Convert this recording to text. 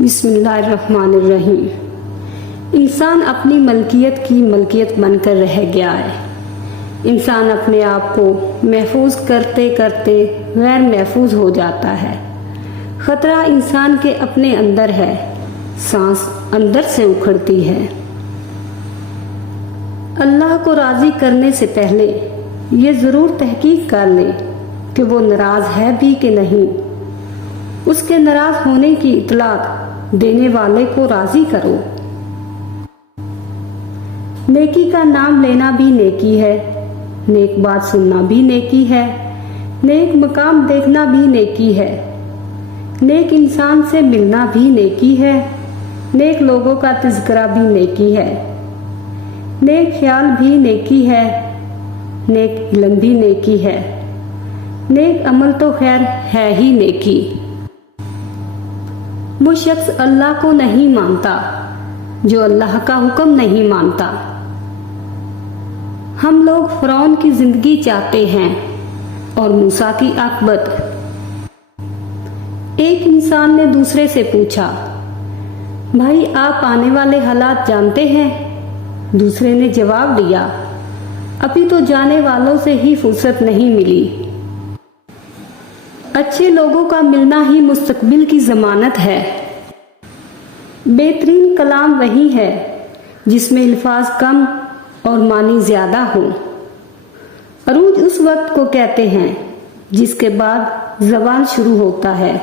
بسم اللہ الرحمن الرحیم۔ انسان اپنی ملکیت کی ملکیت بن کر رہ گیا ہے۔ انسان اپنے آپ کو محفوظ کرتے کرتے غیر محفوظ ہو جاتا ہے۔ خطرہ انسان کے اپنے اندر ہے، سانس اندر سے اکھڑتی ہے۔ اللہ کو راضی کرنے سے پہلے یہ ضرور تحقیق کر لے کہ وہ ناراض ہے بھی کہ نہیں۔ اس کے ناراض ہونے کی اطلاع دینے والے کو راضی کرو۔ نیکی کا نام لینا بھی نیکی ہے، نیک بات سننا بھی نیکی ہے، نیک مقام دیکھنا بھی نیکی ہے، نیک انسان سے ملنا بھی نیکی ہے، نیک لوگوں کا تذکرہ بھی نیکی ہے، نیک خیال بھی نیکی ہے، نیک علم بھی نیکی ہے، نیک عمل تو خیر ہے ہی نیکی۔ وہ شخص اللہ کو نہیں مانتا جو اللہ کا حکم نہیں مانتا۔ ہم لوگ فرعون کی زندگی چاہتے ہیں اور موسیٰ کی عاقبت۔ ایک انسان نے دوسرے سے پوچھا، بھائی آپ آنے والے حالات جانتے ہیں؟ دوسرے نے جواب دیا، ابھی تو جانے والوں سے ہی فرصت نہیں ملی۔ اچھے لوگوں کا ملنا ہی مستقبل کی ضمانت ہے۔ بہترین کلام وہی ہے جس میں الفاظ کم اور معنی زیادہ ہوں۔ عروج اس وقت کو کہتے ہیں جس کے بعد زبان شروع ہوتا ہے۔